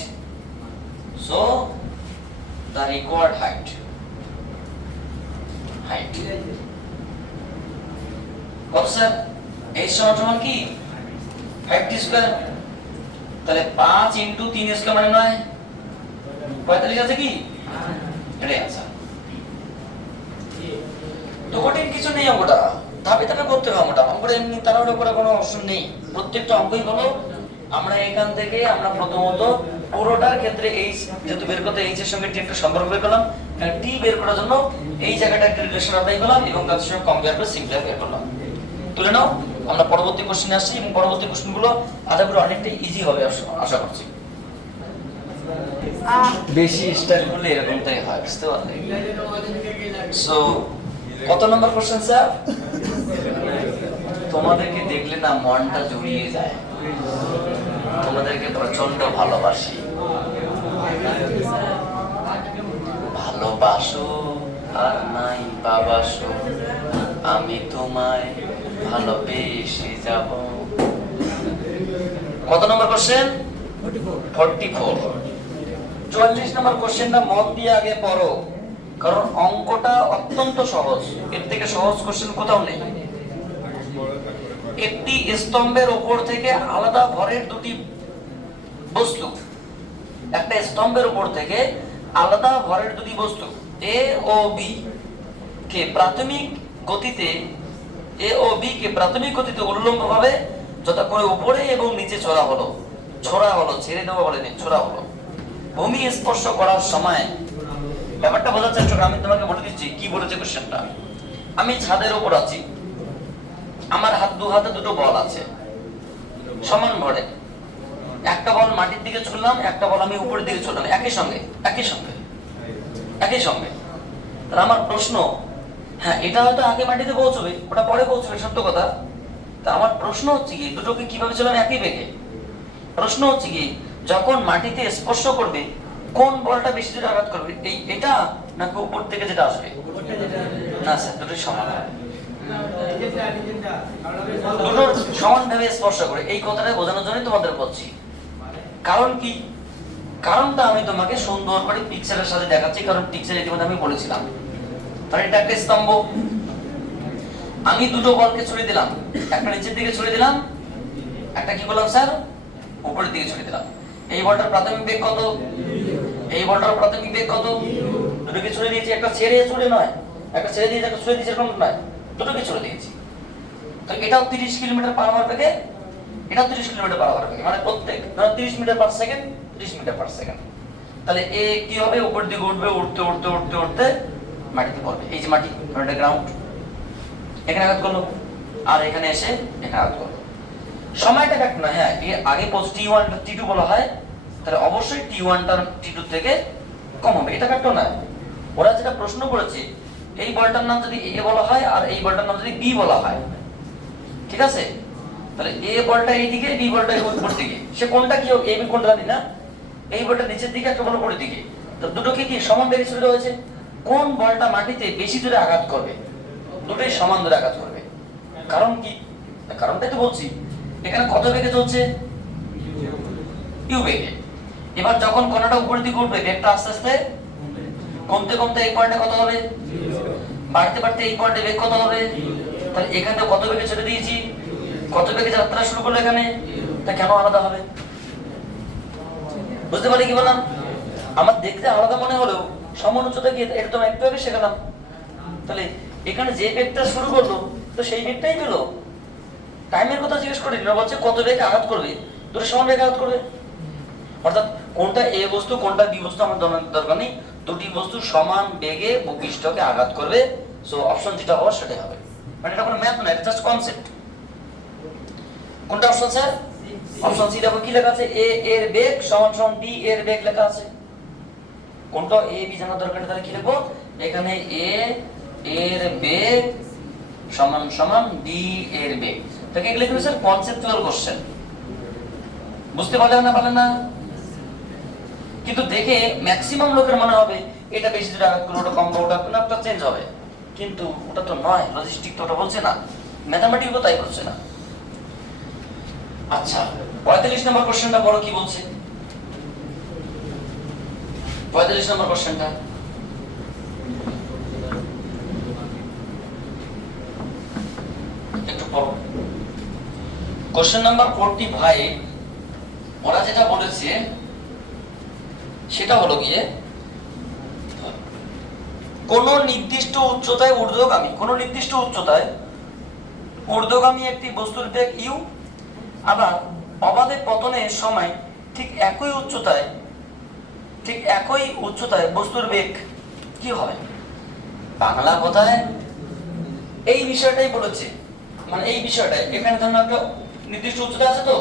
so the required height কত স্যার, এই সমান কি 5t স্কয়ার, তাহলে 5 ইনটু 3 স্কয়ার মানে 9, 45 আছে কি, এটাই आंसर। তো কঠিন কিছু নেই, অঙ্কটা ধাপে ধাপে করতে হবে, অঙ্কটা অঙ্কটা এমনি তাড়াহুড়ো করে কোনো অপশন নেই, প্রত্যেকটা অঙ্কই হলো আমরা এখান থেকে আমরা প্রথমত পুরোটার ক্ষেত্রে এইচ যেহেতু বের করতে এইচ এর সঙ্গে টি একটা সম্পর্ক বের করলাম, টি বের করার জন্য এই জায়গাটা একটা রিলেশন অ্যাপ্লাই করলাম এবং তার সঙ্গে কম্পেয়ার করে সিম্পলি বের করলাম। তুলে নাও, আমরা পরবর্তী কোশ্চেনে আসছি এবং পরবর্তী কোশ্চেনগুলো আশা করি অনেকটা ইজি হবে আশা করছি। বেশি স্টাইল করলে এরকমটাই হয়, বুঝতে পারলে। সো কত নম্বর কোশ্চেন স্যার? তোমাদেরকে দেখলে না মনটা জুড়িয়ে যায়, তোমাদেরকে প্রচন্ড ভালোবাসি, ভালোবাসো আর নাই বাবাসো, আমি তোমায় ভালোবেসে যাব। কত নম্বর কোশ্চেন? 44। 44 নম্বর কোশ্চেনটা মন দিয়ে আগে পড়ো, কারণ অঙ্কটা অত্যন্ত সহজ, এর থেকে সহজ কোশ্চেন কোথাও নেই। একটি স্তম্ভের উপর থেকে আলাদা ভরের দুটি বস্তু, একটা স্তম্ভের উপর থেকে আলাদা ভরের দুটি বস্তু এ ও বি কে প্রাথমিক গতিতে উল্লম্বভাবে যথাক্রমে উপরে এবং নিচে ছোড়া হলো, ছেড়ে দেওয়া বলেনি, ছোড়া হলো, ভূমি স্পর্শ করার সময়। ব্যাপারটা বোঝার চেষ্টা করো, আমি তোমাকে বলে দিচ্ছি কি বলেছে কোশ্চেনটা। আমি ছাদের উপর আছি, আমার দু হাতে দুটো বল আছে সমান ভরে, একটা বল মাটির দিকে ছুড়লাম, একটা বল আমি উপরের দিকে ছুড়লাম, একই সঙ্গে। তাহলে আমার প্রশ্ন, হ্যাঁ এটা হয়তো আগে মাটিতে পৌঁছবে, ওটা পরে পৌঁছবে, সত্য কথা। তা আমার প্রশ্ন হচ্ছে কি দুটোকে কিভাবে চলাম একই বেগে। প্রশ্ন হচ্ছে কি যখন মাটিতে স্পর্শ করবে কোন বলটা বেশি জোরে আঘাত করবে, এটা নাকি উপর থেকে যেটা আসবে? না স্যার, দুটোই সমান, দুটো সমানভাবে স্পর্শ করে। এই কথাটা বোঝানোর জন্যই তোমাদের বলছি। কারণ কি, কারণটা আমি তোমাকে সুন্দর করে পিকচারের সাথে দেখাচ্ছি, কারণ পিকচার ইতিমধ্যে আমি বলেছিলাম। কারণ এটা একটা স্তম্ভ, আমি দুটো বলকে ছুড়ে দিলাম, একটা নিচের দিকে ছুড়ে দিলাম, একটা কি বললাম স্যার উপরের দিকে ছুড়ে দিলাম। এই বলটার প্রাথমিক বেগ কত, এই বলটার প্রাথমিক বেগ কত, দুটোকে ছুড়ে দিয়েছি, একটা ছেড়ে ছুড়ে নয়, একটা ছেড়ে দিয়েছি একটা ছুড়ে দিয়েছি এরকম নয়, দুটোকে ছুড়ে দিয়েছি। তো এটাও 30 কিলোমিটার পার আওয়ার বেগে, এটাও 30 কিলোমিটার পার আওয়ার বেগে, মানে প্রত্যেক 30 metre per second, 30 metre per second. তাহলে এ কি হবে, উপর দিকে উঠবে, উঠতে উঠতে উঠতে উঠতে মাটিতে পড়বে। এই যে মাটি, এটা গ্রাউন্ড, এখানে আঘাত করলো, আর এখানে এসে এখানে আঘাত করলো। সময়টা কাট না, হ্যাঁ এর আগে T1 T2 বলা হয়, তাহলে অবশ্যই T1 টা T2 থেকে কম হবে, এটা কাটতো না। ওরা যেটা প্রশ্ন করেছে, এই বলটার নাম যদি এ বলা হয় আর এই বলটার নাম যদি বি বলা হয়, ঠিক আছে, তাহলে এ বলটা এইদিকে, বি বলটা উপর দিকে, সে কোনটা কি এ বি কোনটা জানি না, এই বলটা নিচের দিকে, একটা বল উপরের দিকে, তো দুটোকে কি সমান বেগে ছুড়ে দেওয়া হয়েছে। কোন বলটা মাটিতে বেশি জোরে আঘাত করবে, দুটোই সমান জোরে আঘাত করবে। কারণ কি, কারণটাই তো বলছি, এখানে কত বেগে চলছে, ইউ বেগে। এবার যখন কণাটা উপরের দিকে উঠবে বেগটা আস্তে আস্তে কমতে কমতে এই পয়েন্টে কত হবে, বাড়তে বাড়তে এই পয়েন্টে বেগ কত হবে? তাহলে এখান থেকে কত বেগে ছেড়ে দিয়েছি, কত বেগে যাত্রা শুরু করলো এখানে, তা কেন আলাদা হবে? বুঝতে পারি কি বললাম? আমার দেখতে আলাদা মনে হলেও সমান উচ্চতা কি একদম একটু আগে শেখালাম। তাহলে এখানে যে বেগটা শুরু করলো তো সেই বেগটাই পেলো। টাইমের কথা জিজ্ঞেস করি না, বলছে কত বেগে আঘাত করবে, দুটো সমান বেগে আঘাত করবে। অর্থাৎ কোনটা এ বস্তু কোনটা বি বস্তু আমার দরকার নেই, দুটি বস্তু সমান বেগে পৃষ্ঠকে আঘাত করবে। সো অপশন যেটা হবে সেটাই হবে, মানে এটা কোনো ম্যাথ না, এটা জাস্ট কনসেপ্ট। কোনটা অপশন স্যার? Option C. দেখো কি লেখা আছে, এ এর বেগ সমান সমান বি এর বেগ লেখা আছে। কোনটা এ বি জানার দরকার, তাহলে কি লিখবো এখানে, এ এর বেগ সমান সমান বি এর বেগ। তাকে এগুলো কিন্তু স্যার কনসেপচুয়াল কোশ্চেন, বুঝতে পারলেন না পারলেন না? কিন্তু দেখে ম্যাক্সিমাম লোকের মনে হবে এটা বেশি দূরে আঘাত করলে ওটা কম বা ওটা কোনো একটা চেঞ্জ হবে, কিন্তু ওটা তো নয়। লজিস্টিক তো ওটা বলছে না, ম্যাথামেটিক্স তো তাই বলছে না। আচ্ছা 45 নম্বর কোশ্চেনটা বড় কি বলছে? 45 নম্বর কোশ্চেনটা একটু পড়ো। কোশ্চেন নাম্বার 45 ওরা যেটা বলেছে সেটা হলো গিয়ে, কোন নির্দিষ্ট উচ্চতায় ঊর্ধ্বগামী, কোন নির্দিষ্ট উচ্চতায় ঊর্ধ্বগামী একটি বস্তুর বেগ ইউ, আবার অবাধে পতনের সময় ঠিক একই উচ্চতায় বস্তুর বেগ কি হবে? বাংলা কথায় এই বিষয়টাই বলেছে, মানে এই বিষয়টাই এখানে ধরুন একটা নির্দিষ্ট উচ্চতা আছে, তো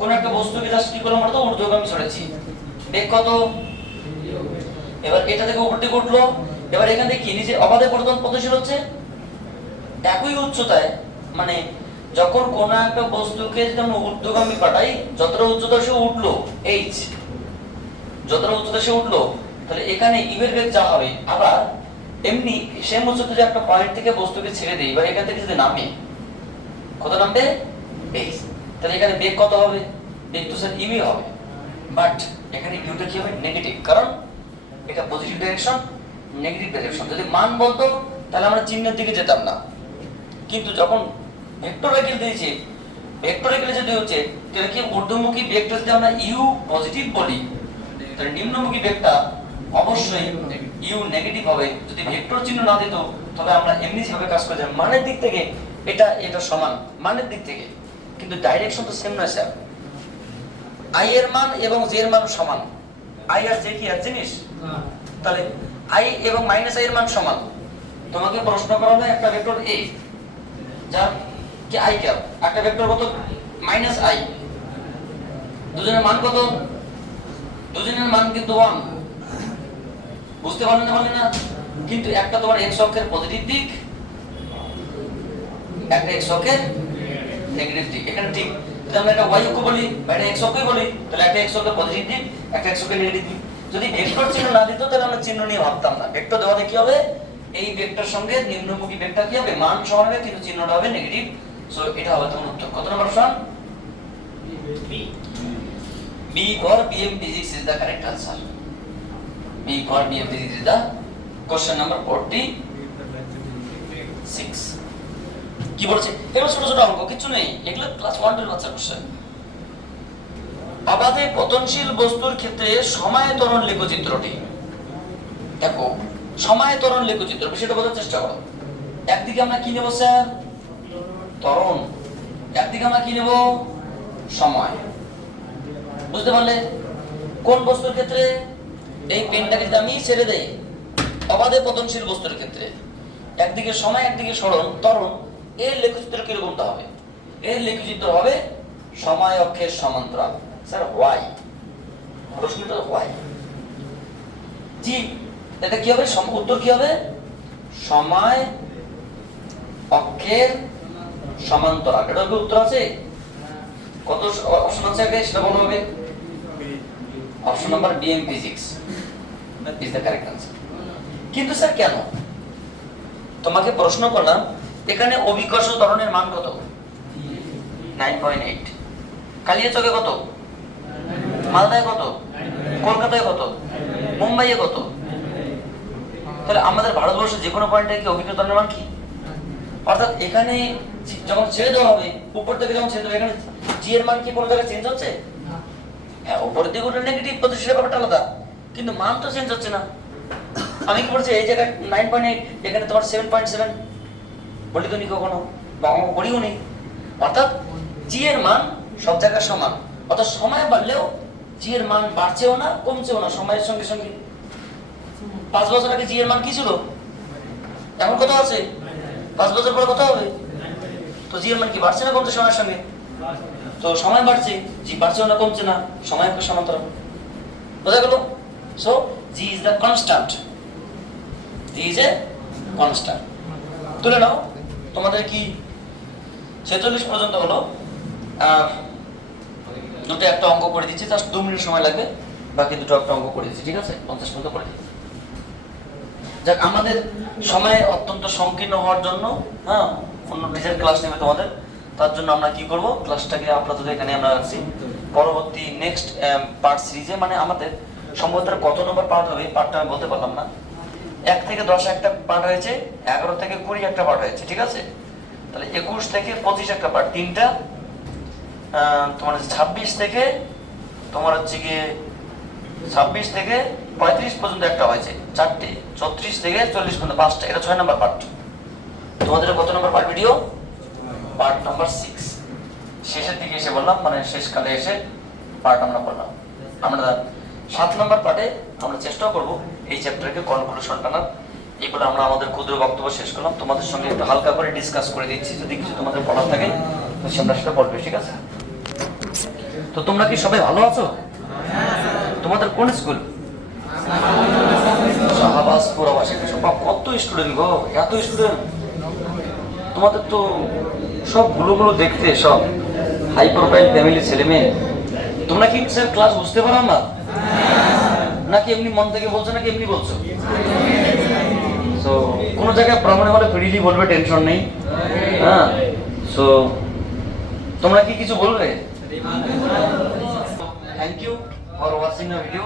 কোন একটা বস্তুকে জাস্ট কি করলাম আমরা, ঊর্ধ্বগামী সরেছি, বেগ কত? এবার এটা থেকে উপর দিকে উঠলো, এবার এখান থেকে কি নিচে অবাধে পতনশীল হচ্ছে একই উচ্চতায়। মানে যখন কোন একটা বস্তুকে যদি আমরা ঊর্ধ্বগামী পাঠাই, যতটা উচ্চতা সে উঠলো এইচ, যতটা উচ্চতা সে উঠলো, তাহলে এখানে ইউ এর বেগ যা হবে। আবার এমনি সেম উচ্চতা যে একটা পয়েন্ট থেকে বস্তুকে ছেড়ে দেই, বা এখান থেকে যদি নামে, কত নামবে? এইচ। তাহলে এখানে বেগ কত হবে? বেগ তো স্যার ইউ হবে, বাট এখানে ইউটা কি হবে? নেগেটিভ, কারণ এটা পজিটিভ ডাইরেকশন, নেগেটিভ ডাইরেকশন। যদি মান বলতো তাহলে আমরা চিহ্নের দিকে যেতাম না, কিন্তু যখন ভেক্টর রেখে দিয়েছে, ভেক্টর রেখে যদি হচ্ছে তাহলে কি ঊর্ধ্বমুখী বেগটা যদি আমরা ইউ পজিটিভ বলি, তাহলে নিম্নমুখী বেগটা অবশ্যই ইউ নেগেটিভ হবে। যদি ভেক্টর চিহ্ন না দিত তবে আমরা এমনি ভাবে কাজ করে যাব, মানের দিক থেকে এটা সমান মানের দিক থেকে, কিন্তু ডাইরেকশন তো সেম নয় স্যার। আই এর মান এবং জে এর মান সমান, আই আর জে কি এক জিনিস? তাহলে আই এবং মাইনাস আই এর মান সমান। তোমাকে প্রশ্ন করা হলো একটা ভেক্টর এ যার কি আই ক্যাপ, একটা ভেক্টর কত? মাইনাস আই, দুজনের মান কত? দুজনের মান কিন্তু 1, বুঝতে পারলেন না? কিন্তু একটা তোমার এক্স অক্ষের পজিটিভ দিক, একটা এক্স অক্ষের নেগেটিভ দিক, এখানে ঠিক। তাহলে আমরা এটা ওয়াই অক্ষ বলি বা এটা এক্স অক্ষই বলি, তাহলে একটা এক্স অক্ষের পজিটিভ দিক, একটা এক্স অক্ষের নেগেটিভ দিক। যদি ভেক্টর চিহ্ন না দিত তাহলে আমরা চিহ্ন নিয়ে ভাবতাম না। ভেক্টর দেওয়াতে কি হবে? এই ভেক্টর সঙ্গে নিম্নমুখী ভেক্টর কি হবে? মান সমান হবে, কিন্তু চিহ্নটা হবে নেগেটিভ। সো এটা হবে তোমার উত্তর। কত নম্বর option? B for BM physics is the correct answer. B for BM physics is the question number 46. কি বলছে? এগুলো ছোট ছোট অঙ্ক, কিছু নেই, এগুলো ক্লাস 1 এর বাচ্চা কোশ্চেন। অবাধে পতনশীল বস্তুর ক্ষেত্রে সময় ত্বরণ লেখচিত্রটি। দেখো সময় ত্বরণ লেখচিত্র বিষয়টা বোঝার চেষ্টা করো। একদিকে আমরা কি নেব স্যার? ত্বরণ, একদিকে আমরা কি নেব? সময়। বুঝতে পারলে? কোন বস্তুর ক্ষেত্রে? এই পেনটাকে যদি আমি ছেড়ে দেই, অবাধে পতনশীল বস্তুর ক্ষেত্রে একদিকে সময় একদিকে ত্বরণ, এর লেখচিত্র কিরকমটা হবে? এর লেখচিত্র হবে সময় অক্ষের সমান্তরাল। Sir why? প্রশ্নটা হোয়াই? জি, এটা কি হবে? উত্তর কি হবে? সময় অক্ষের সমান্তরাল। এটা কি উত্তর আছে? কত অপশন আছে আগে সেটা বলা হবে। Option number BM physics is the correct answer. কিন্তু স্যার কেন? তোমাকে প্রশ্ন করলাম এখানে অভিকর্ষ ত্বরণের মান কত? 9.8। কালিয়াচকে কত? মালদায় কত? কলকাতায় কত? মুম্বাইয়ে কত? তাহলে আমাদের ভারতবর্ষের যে কোনো পয়েন্টে কি অভিজ্ঞ ত্বরণের মান কি? অর্থাৎ এখানে যখন ছেড়ে দেওয়া হবে, উপর থেকে যখন ছেড়ে দেবে, এখানে জি এর মান কি কোনো জায়গায় চেঞ্জ হচ্ছে? হ্যাঁ, উপরের দিকে উঠলে নেগেটিভ পজিটিভ, সেটা ব্যাপারটা আলাদা, কিন্তু মান তো চেঞ্জ হচ্ছে না। আমি কি বলছি, এই জায়গায় 9.8, এখানে তোমার 7.7, বলি তো নি কখনো, বা অঙ্ক করিও নি। অর্থাৎ জি এর মান সব জায়গায় সমান, অর্থাৎ সময় বাড়লেও জি এর মান বাড়ছেও না কমছেও না সময়ের সঙ্গে সঙ্গে। 5 বছর আগে জি এর মান কি ছিল, এখন কত আছে? 5 বছর পরে কত হবে? তো জি এর মান কি বাড়ছে না কমছে সময়ের সঙ্গে? তো সময় বাড়ছে, জি বাড়ছেও না কমছে না, সময় সমান্তরাল। বোঝা গেল? So G is the constant, G is a constant. তুলে নাও, তোমাদের কি 46 পর্যন্ত হলো। দুটো একটা অঙ্ক করে দিচ্ছি, জাস্ট 2 মিনিট সময় লাগবে, বাকি দুটো একটা অঙ্ক করে দিচ্ছি, ঠিক আছে? 50 পর্যন্ত করে দিচ্ছি। যাক, আমাদের সময় অত্যন্ত সংকীর্ণ হওয়ার জন্য, হ্যাঁ, অন্য নিজের ক্লাস নেবে তোমাদের, তার জন্য আমরা কি করব, ক্লাসটাকে আপাতত এখানে আমরা রাখছি। পরবর্তী নেক্সট পার্ট সিরিজে, মানে আমাদের সম্ভবত কত নম্বর পার্ট হবে পার্টটা আমি বলতে পারলাম না। 1 থেকে 10 একটা পার্ট হয়েছে, 11 থেকে 20 একটা পার্ট হয়েছে, ঠিক আছে? তাহলে 21 থেকে 25 একটা পার্ট, 3টা। তোমার 26 থেকে তোমার হচ্ছে গিয়ে 26 থেকে 35 পর্যন্ত একটা হয়েছে, 4টে। 34 থেকে 40 পর্যন্ত 5টা, এটা 6 নম্বর পার্ট। তোমাদের কত নম্বর পার্ট ভিডিও? Part number 6। শেষের দিকে এসে বললাম, মানে শেষকালে এসে পার্ট আমরা করলাম। আমরা 7 নম্বর পার্টে আমরা চেষ্টা করব এই চ্যাপ্টারকে কনক্লুশন টানার। এগুলো আমরা আমাদের ক্ষুদ্র বক্তব্য শেষ করলাম, তোমাদের সঙ্গে একটু হালকা করে ডিসকাস করে দিচ্ছি, যদি কিছু তোমাদের বলার থাকে তো তোমরা সেটা বলবে, ঠিক আছে? তো তোমরা কি সবাই ভালো আছো? তোমাদের কোন স্কুল? শাহবাজপুর আবাসিক। কত স্টুডেন্ট গো, এত স্টুডেন্ট! তোমাদের তো সব গুলো দেখতে সব হাই প্রোফাইল ফ্যামিলি ছেলে মেয়ে। তোমরা কি স্যার ক্লাস বুঝতে পারো না, নাকি এমনি মন থেকে বলছো, নাকি এমনি বলছো? সো কোনো জায়গায় প্রবলেম হলে ফ্রিলি বলবে, টেনশন নেই। হ্যাঁ, সো তোমরা কি কিছু বলবে? Thank you for watching the video.